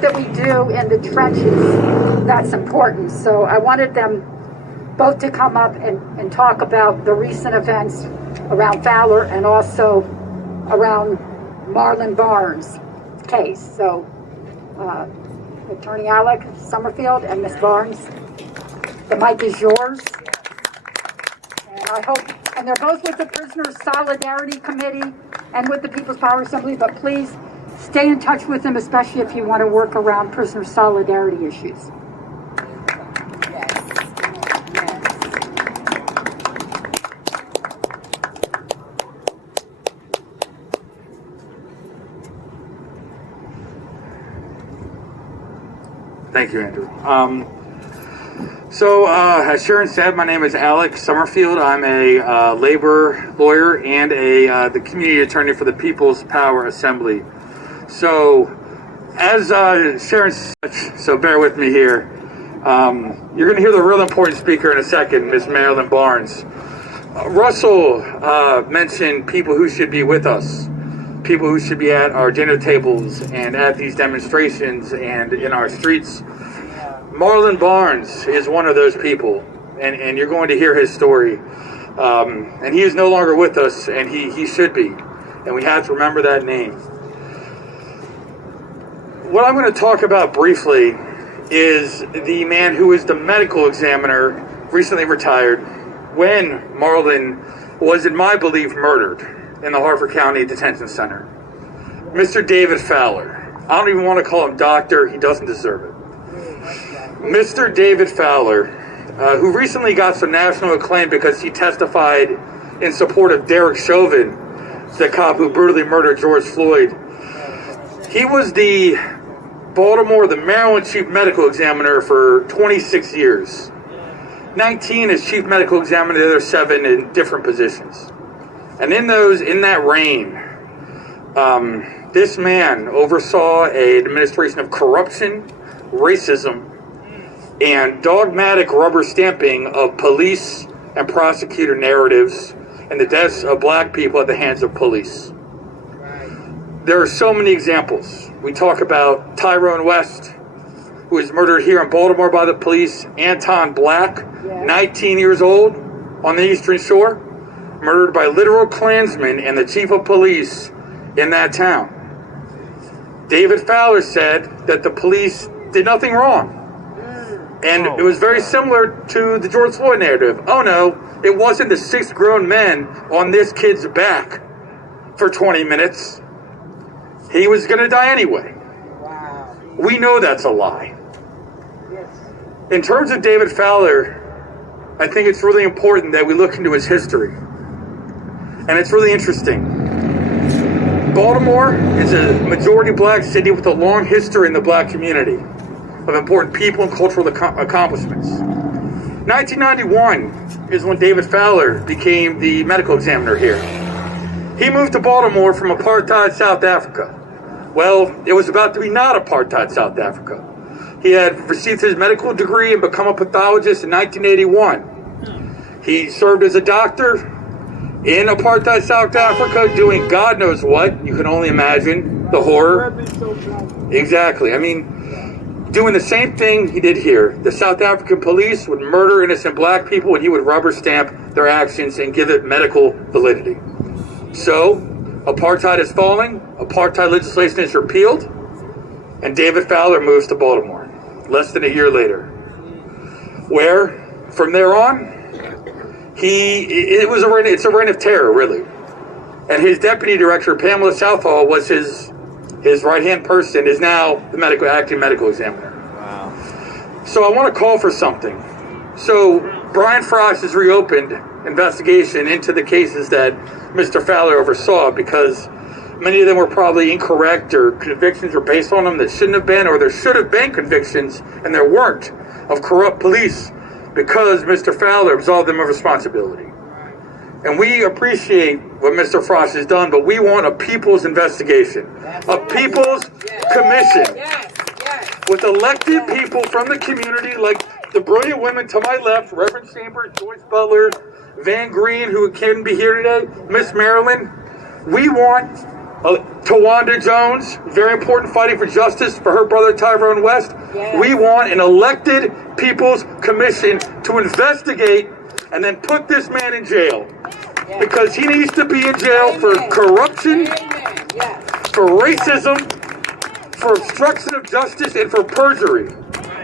that we do in the trenches, that's important. So I wanted them both to come up and talk about the recent events around Fowler and also around Marlyn Barnes' case. So Attorney Alec, Summerfield, and Ms. Barnes, the mic is yours. And I hope, and they're both with the Prisoner Solidarity Committee and with the People's Power Assembly, but please stay in touch with them, especially if you want to work around prisoner solidarity issues. Thank you, Andrew. As Sharon said, my name is Alec Summerfield. I'm a labor lawyer and the community attorney for the People's Power Assembly. So, as Sharon said, so bear with me here. You're going to hear the real important speaker in a second, Ms. Marlyn Barnes. Russell mentioned people who should be with us, people who should be at our dinner tables and at these demonstrations and in our streets. Marlyn Barnes is one of those people, and you're going to hear his story. And he is no longer with us, and he should be, and we have to remember that name. What I'm going to talk about briefly is the man who is the medical examiner, recently retired, when Marlyn was, in my belief, murdered in the Harford County Detention Center. Mr. David Fowler. I don't even want to call him doctor. He doesn't deserve it. Mr. David Fowler, who recently got some national acclaim because he testified in support of Derek Chauvin, the cop who brutally murdered George Floyd. He was the Maryland chief medical examiner for 26 years. 19 as chief medical examiner, the other 7 in different positions. And in that reign, this man oversaw an administration of corruption, racism, and dogmatic rubber stamping of police and prosecutor narratives and the deaths of black people at the hands of police. There are so many examples. We talk about Tyrone West, who was murdered here in Baltimore by the police. Anton Black, 19 years old, on the Eastern Shore, murdered by literal Klansmen and the chief of police in that town. David Fowler said that the police did nothing wrong. And it was very similar to the George Floyd narrative. Oh no, it wasn't the 6 grown men on this kid's back for 20 minutes. He was going to die anyway. Wow. We know that's a lie. Yes. In terms of David Fowler, I think it's really important that we look into his history. And it's really interesting. Baltimore is a majority black city with a long history in the black community of important people and cultural accomplishments. 1991 is when David Fowler became the medical examiner here. He moved to Baltimore from apartheid South Africa. Well, it was about to be not apartheid South Africa. He had received his medical degree and become a pathologist in 1981. He served as a doctor in apartheid South Africa doing God knows what. You can only imagine the horror. Exactly. I mean, doing the same thing he did here. The South African police would murder innocent black people and he would rubber stamp their actions and give it medical validity. So, apartheid is falling, apartheid legislation is repealed, and David Fowler moves to Baltimore less than a year later. Where, from there on, it's a reign of terror, really. And his deputy director, Pamela Southall, was his right-hand person, is now the acting medical examiner. Wow. So I want to call for something. So Brian Frost has reopened investigation into the cases that Mr. Fowler oversaw because many of them were probably incorrect or convictions were based on them that shouldn't have been, or there should have been convictions and there weren't, of corrupt police because Mr. Fowler absolved them of responsibility. And we appreciate what Mr. Frost has done, but we want a people's investigation, a people's commission with elected people from the community like the brilliant women to my left, Reverend Chambers, Joyce Butler, Van Green, who couldn't be here today, Miss Marilyn. We want Tawanda Jones, very important, fighting for justice for her brother Tyrone West. Yes. We want an elected People's Commission to investigate and then put this man in jail. Yes. Because he needs to be in jail for corruption, yes, for racism, for obstruction of justice, and for perjury.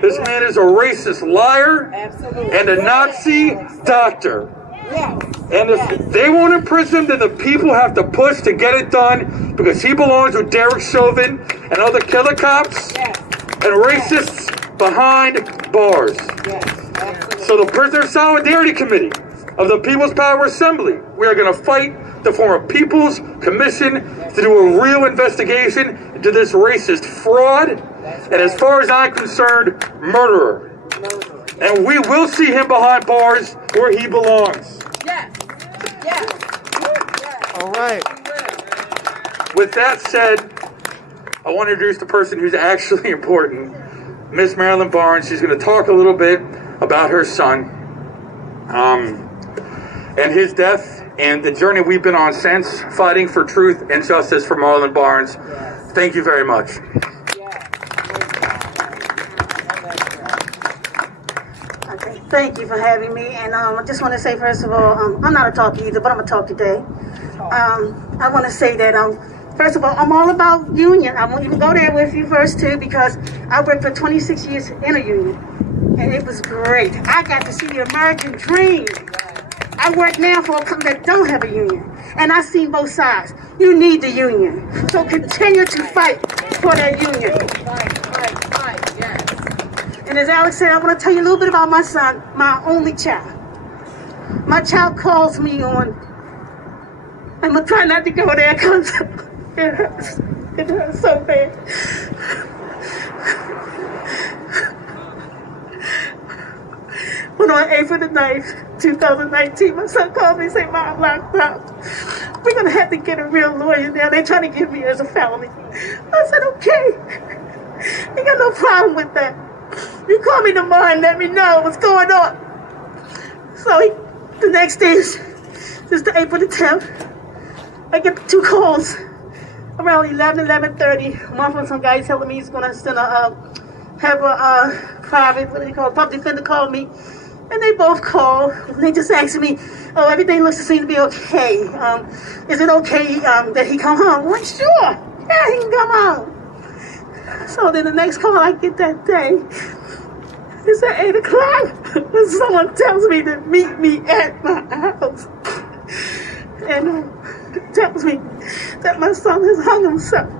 This man is a racist liar. Absolutely. And a Nazi doctor. Yes. And if they won't imprison him, then the people have to push to get it done, because he belongs with Derek Chauvin and other killer cops, yes, and racists, yes, behind bars. Yes. So the Prisoner Solidarity Committee of the People's Power Assembly, we are going to fight to form a People's Commission to do a real investigation into this racist fraud, and as far as I'm concerned, murderer. And we will see him behind bars where he belongs. Yes. Yes. All right. With that said, I want to introduce the person who's actually important, Miss Marlyn Barnes. She's going to talk a little bit about her son, and his death, and the journey we've been on since, fighting for truth and justice for Marlyn Barnes. Yes. Thank you very much. Thank you for having me, and I just want to say, first of all, I'm not a talker either, but I'm a talk today. I want to say that, first of all, I'm all about union. I won't even go there with you first, too, because I worked for 26 years in a union, and it was great. I got to see the American dream. I work now for a company that don't have a union, and I've seen both sides. You need the union, so continue to fight for that union. Fight, yes. And as Alec said, I want to tell you a little bit about my son, my only child. My child calls me on, I'm going to try not to go there because it hurts. It hurts so bad. But on April the 9th, 2019, my son called me and said, Mom, I'm locked up. We're going to have to get a real lawyer now. They're trying to give me as a felony. I said, okay. Ain't got no problem with that. You call me tomorrow and let me know what's going on. So the next day is the April the 10th. I get 2 calls around 11:30. One from some guy telling me he's going to send have a private, what do you call it, public defender call me. And they both call. And they just asked me, oh, everything looks to seem to be okay. Is it okay that he come home? I'm like, sure. Yeah, he can come home. So then the next call I get that day is at 8 o'clock. Someone tells me to meet me at my house. And tells me that my son has hung himself.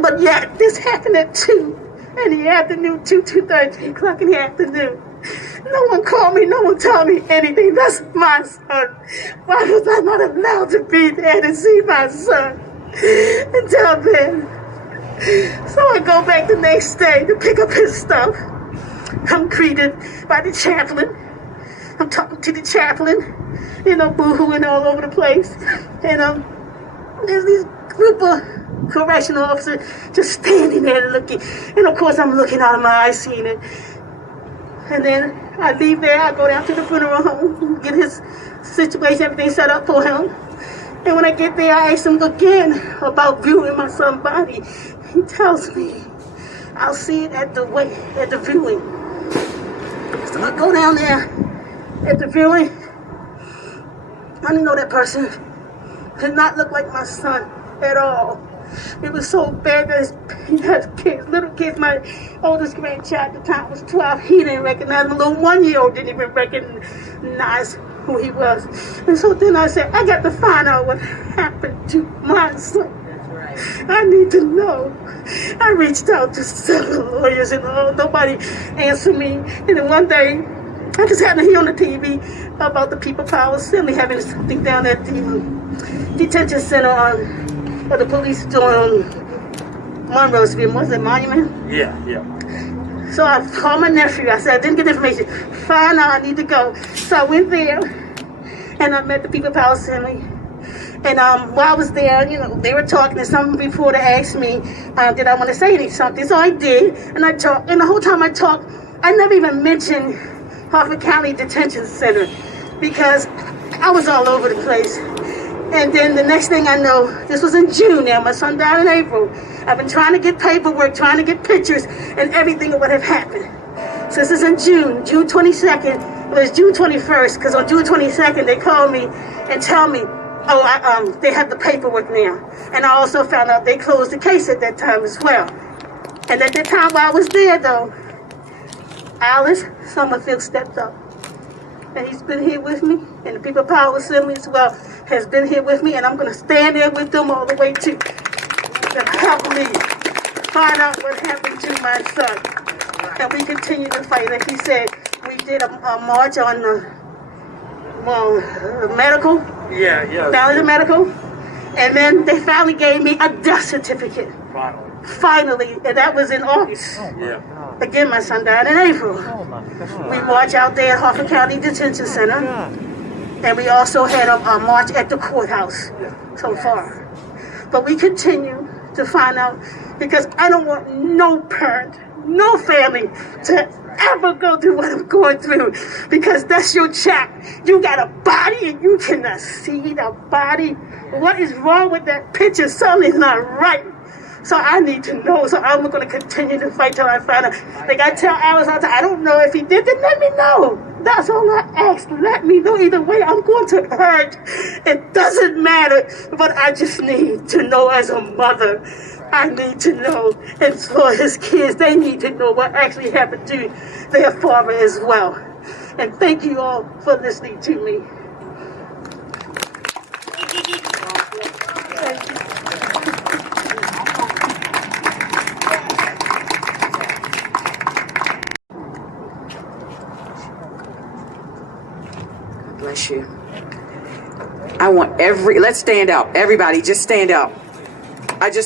But yet, this happened at 2 in the afternoon, 2:30 o'clock in the afternoon. No one called me, no one told me anything. That's my son. Why was I not allowed to be there to see my son until then? So I go back the next day to pick up his stuff. I'm greeted by the chaplain. I'm talking to the chaplain, boo-hooing all over the place. And there's this group of correctional officers just standing there looking. And of course I'm looking out of my eyes seeing it. And then I leave there, I go down to the funeral home, get his situation, everything set up for him. And when I get there, I ask him again about viewing my son's body. He tells me, I'll see it at the viewing. So I go down there at the viewing. I didn't know that person did not look like my son at all. It was so bad that he has kids, little kids. My oldest grandchild at the time was 12. He didn't recognize him. A little 1-year-old didn't even recognize who he was. And so then I said, I got to find out what happened to my son. I need to know. I reached out to several lawyers and nobody answered me. And then one day, I just happened to hear on the TV about the People Power Assembly having something down at the detention center or the police doing Monroe Street. Was it Monument? Yeah. So I called my nephew. I said, I didn't get information. Fine, I need to go. So I went there and I met the People Power Assembly. And while I was there, they were talking, and some reporter asked me, did I want to say something? So I did, and I talked. And the whole time I talked, I never even mentioned Harford County Detention Center because I was all over the place. And then the next thing I know, this was in June now, my son died in April. I've been trying to get paperwork, trying to get pictures, and everything of what had happened. So this is in June 22nd, it was June 21st, because on June 22nd, they called me and tell me, oh, they have the paperwork now. And I also found out they closed the case at that time as well. And at that time while I was there, though, Alice Summerfield stepped up. And he's been here with me, and the People Power Assembly as well has been here with me, and I'm going to stand there with them all the way to help me find out what happened to my son. And we continue to fight. Like he said, we did a march on the medical. Yeah. Down to the medical. And then they finally gave me a death certificate. Finally. And that was in August. Yeah. Again, my son died in April. We marched out there at Harford County Detention Center. And we also had a march at the courthouse so far. But we continue to find out, because I don't want no parent, no family to ever go through what I'm going through, because that's your child. You got a body and you cannot see the body. What is wrong with that picture? Something's not right. So I need to know. So I'm going to continue to fight till I find out. Like I tell Alice all the time, I don't know if he did, then let me know. That's all I ask. Let me know. Either way, I'm going to hurt. It doesn't matter. But I just need to know as a mother. I need to know. And for his kids, they need to know what actually happened to their father as well. And thank you all for listening to me. Thank you. Bless you. I want let's stand out. Everybody, just stand out.